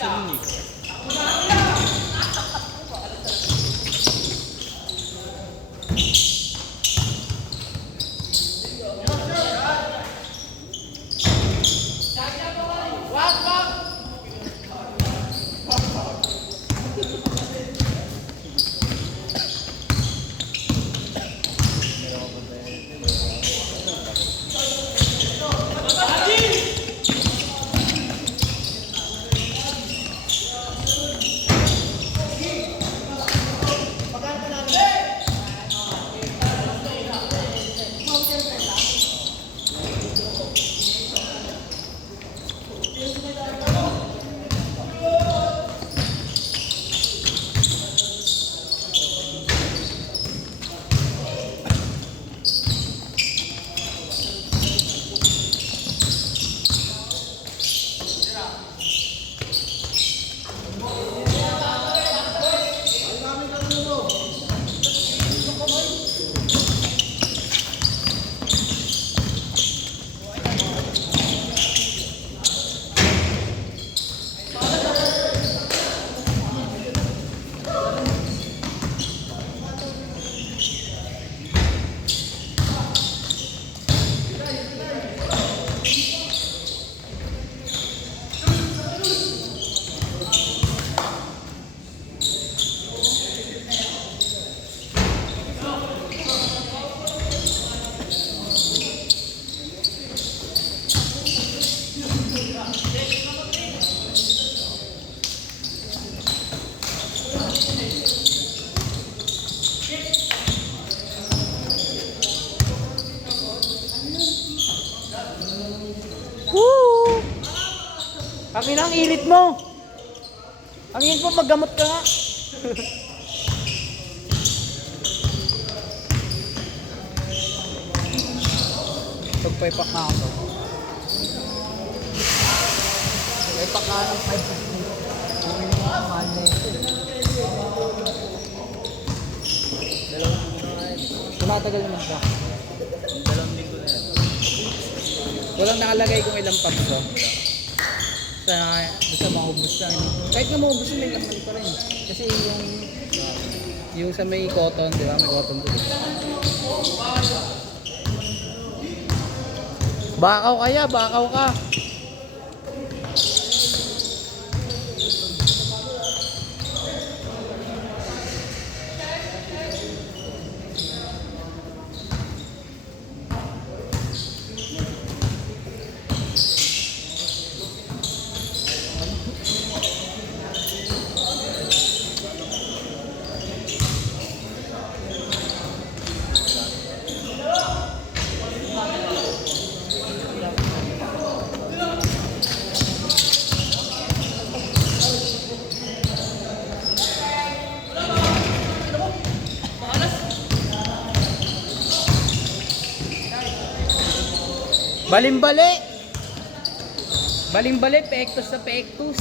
isa nun eh. Woo! Ang inang ilit mo. Ang init mo, maggamot ka nga. Pagpaipak na ako. Pagpaipak na ng 5. Tumatagal naman siya. Dalawang linggo na yan. Walang nakalagay kung ilang packs to. Basta maubos lang. Kahit na maubos yun, may laman pa rin. Kasi yung sa may cotton, di ba? May cotton to. Bakaw kaya, bakaw ka. Balimbali! Balimbali, peektos sa peektos.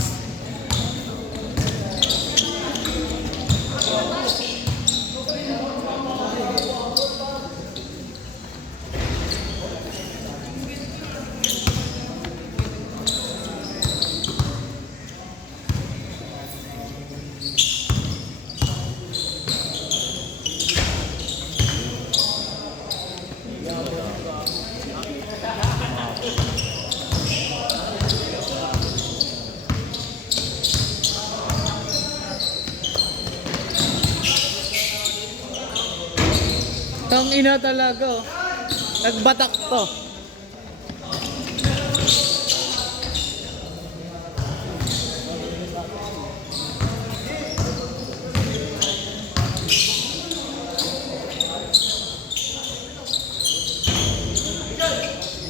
Tang ina talaga, oh. Nagbatak to.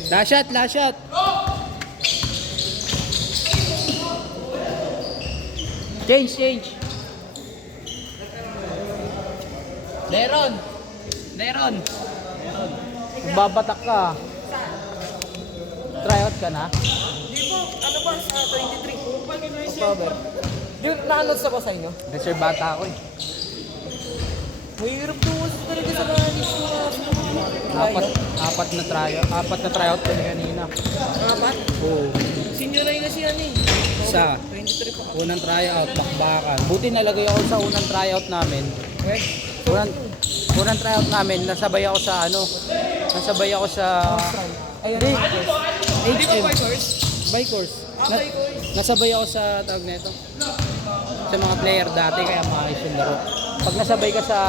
Last shot, last shot. Change, change. Leron. Leron. Babatak ka. Try out ka na? Di po, ano ba, sa 23? October. Yung na-announce na ba sa inyo? Reserve bata ako eh. Mahirap to kasi talaga sa mga list Apat na tryout ko kanina. Apat? Oo. Senior na yun na siya ni. Isa. 23 pa. Unang tryout, bakbakan. Buti nalagay ako sa unang tryout namin. Wait. Unang tryout namin, nasabay ako sa ano, nasabay ako sa Ayun Hindi. ang Hindi HM, ba by course? by course. By course. Nasabay ako sa tawag nito. Sa mga player dati kaya maayos yung laro. Pag nasabay ka sa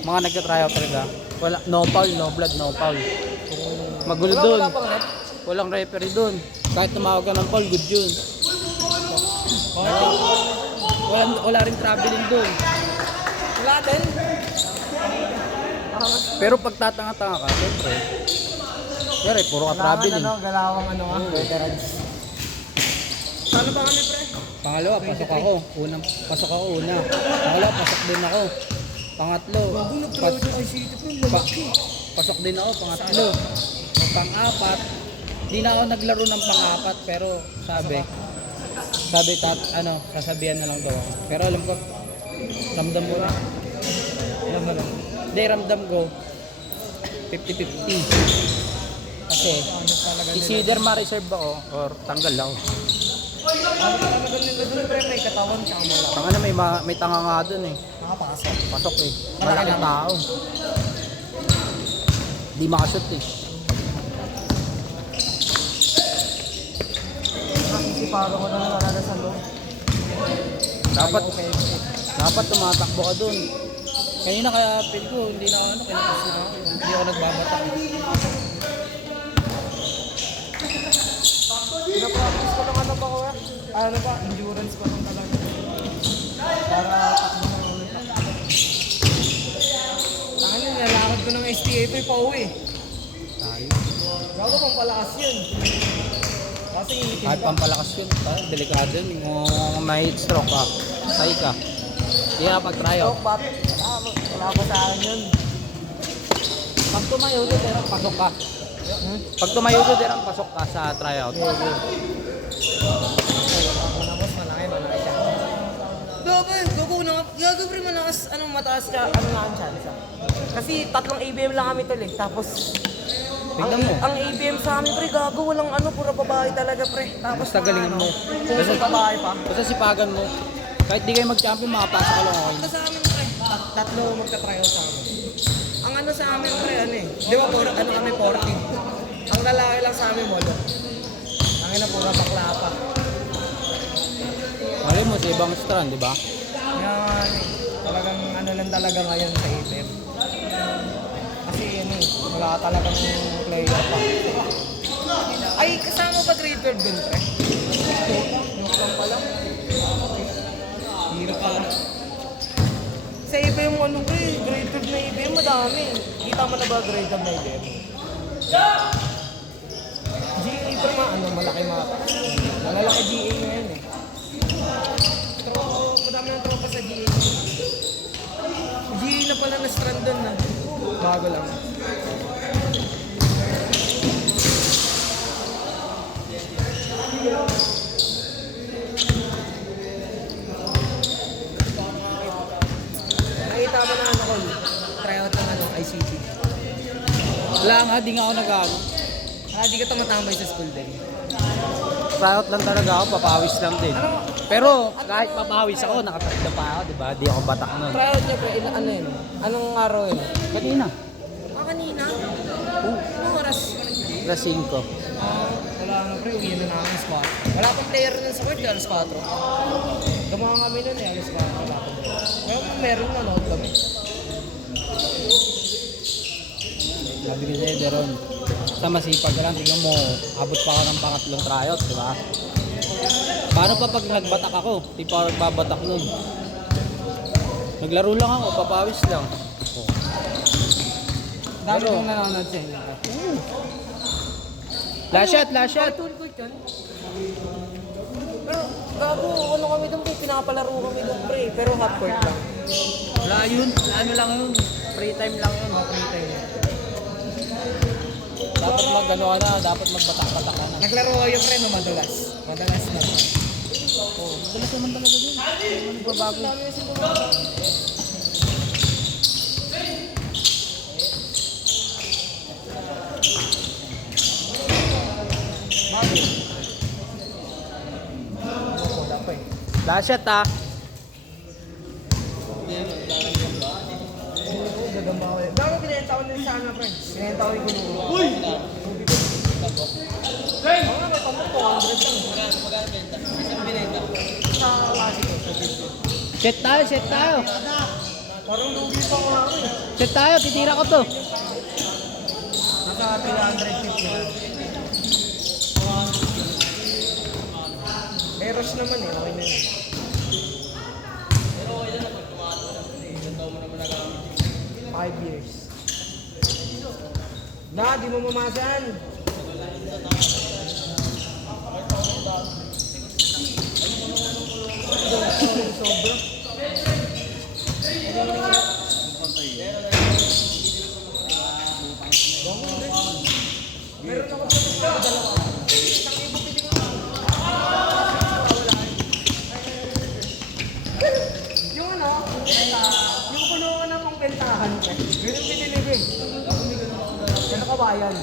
mga nagka-tryout talaga, wala, no foul, no blood, no foul. Magulo doon. Wala pang rep. Walang referee doon. Kahit tumawag ka ng foul, good yun. Wala rin traveling doon. Wala din. Pero pag tatanga-tanga ka, siyempre, puro ka traveling. Galawang veterans. Paano ba kami, pre? Pangalawa, pasok ako. Una. Pangalawa, pasok din ako. Pangatlo, pasok din ako. Pangatlo. Pang-apat, di na ako naglaro ng pang-apat, pero sasabihan na lang daw ako. Pero alam ko, ramdam mo na. Hindi, ramdam ko, 50-50. Kasi, is either ma-reserve ako or tanggal ako. Talaga nila doon, pre, may katawan tsaka mo lang. Tanga na, may tanga nga dun eh. Nakapasok. Pasok eh. Malaking tao. Di makashoot eh. Nakikiparo ko na lang talaga sa loob. Dapat tumatakbo ka dun. Kanina kaya feel ko, hindi na kinapas na ako. Hindi ako nagbabatak. Pinapractice ko lang endurance ko lang talaga. Para takbo na ulit. Tangin yun, nalakad ko ng STA pa uwi. Gago pang palakas yun. Kasi iitin Kahit ka. pampalakas yun, delikado yun. Kung may heat stroke ka, tay ka. Hindi na pag-tryout. Bat. Wala ko sa akin yun. Pag tumayo doon, derang pasok ka. Pag tumayo doon, derang pasok ka sa tryout. Malaki siya. Gago pre, malakas, mataas siya, nga ang chance. Kasi 3 ABM lang kami tol eh. Tapos, Tingnan mo. ang ABM sa amin pre, gago, walang pura babae talaga pre. Tapos Basta galingan mo. Basta babae pa. Basta sipagan mo. Kahit di kayo mag-champion, makapasok ka lang okay. Ito sa amin pre, 3 magta-tryout sa amin. Ang sa amin pre, di ba, kami 40. Ang lalaki lang sa amin, molo. Ang pura bakla pa. Mali mo sa ibang strand, di ba? Yan, talagang lang talaga ngayon sa ABM. Kasi wala talagang player pa. Ay, kasama ba grade 12 dun, pre? Nuk lang pala. Hirap pala. Sa ABM pre, grade 12 na ABM, madami. Kita mo na ba grade 12 na ABM? GA pa malaki mata. Malalaki GA ngayon eh. Pero madami ng tropa sa GA. GA na pala na-strand doon na. Bago lang. Nakita mo na ko, tryout ng ICT. Wala nga, di nga ako nag-ano. Di ka tumatambay sa school din. Tryout lang talaga ako, papawis lang din. Pero kahit papawis ako, nakatatda pa ako, di ba? Di ako batak nun. Tryout niya, pre, yun? Anong araw yun? Kanina. Kanina? Anong oras? Alas 5. Wala pre, uwi na namin sa 4. Wala pang player nun sa court, alas 4. Gumawa kami nun alas 4. Wala pang player. Pero meron na, nood kami. Sabi ko sa'yo, Deron, basta masipag ka lang, tingnan mo, abot pa ako ng pangatlong tryout, di ba? Paano pa pag nagbatak ako? Di pa ako nagbabatak nun. Naglaro lang ako, papawis lang. Dami nung nanonood sa inyo. Last shot, last shot! Pero, gago, kami doon pre, pinapalaro kami doon pre, pero half court lang. Wala yun, ano lang yun, free time lang yun. Free time. Dapat mag-ano ka na, dapat magbatak-batak ka na. Naglaro kayo pre, no, madalas. Madalas na. Madalas naman talaga dun. Ano nagbabago? Last shot ah. Gagamba ko eh. Bago pinenta ko din sana, friend. Pinenta ko yung gulo. Uy! Hey! Ako nga, matamo 200 lang. Sa wasi ko. Set tayo, set tayo. Parang lugi pa ko ako eh. Set tayo, titira ko to. Nasa 350 lang. May rush naman eh, okay na yun. 5 years. Na, di mo mamasan. Sobra. Meron ako sa dalawa. Yung ano, yung kulungan ng pangpentahan ko, yun yung pinilibre. Ano kabayan?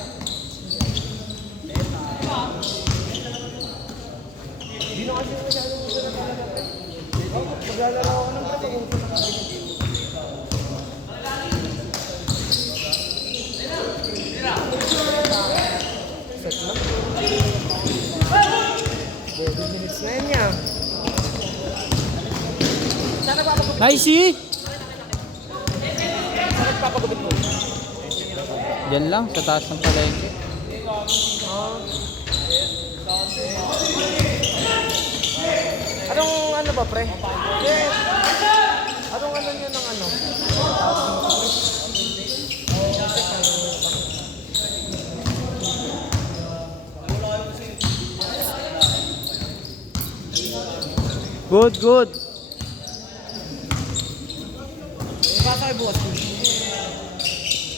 Hindi na kasi masyadong gusto na talaga. Maglalaro ako ng brato kung gusto na talaga. Set lang. 12 minutes na yan niya. Sana papagupit? Nice eh. Sana papagupit ko? Diyan lang, sa taas ng palengke. Anong ano ba, pre? Yes. Anong ano nyo ng ano? Good, good. Nagkasakay bukas ko.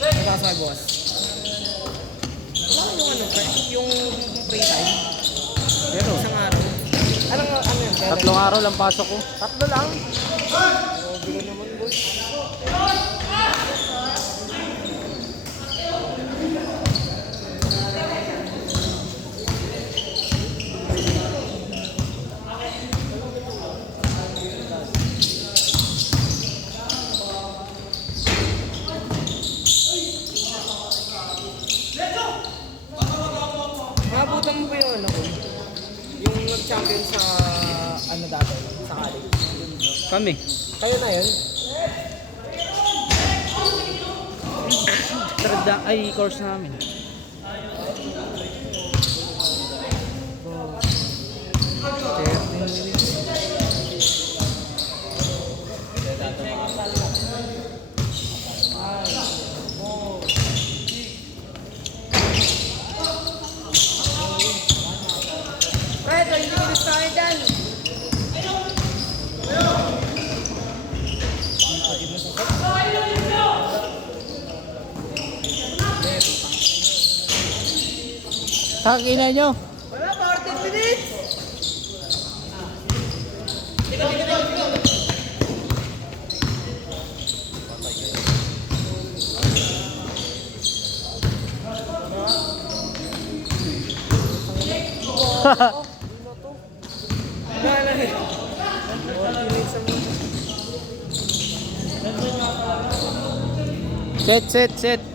Nagkasakay bukas. Wala yung ano, pre? Yung free time. Pero, Isang araw. Ano yun? 3 araw lang pasok ko. 3 lang? Oh, bilo naman, boss. Maabutan mo ba yung ano ko? Yung nag-champion sa ano dati? Sa college? Kami. Kayo na yun? Ay, course namin. Fred, 20 minutes tayo dyan. Takina nyo. Wala, 14 minutes. Wala na eh. 14 minutes ang Set, set, set.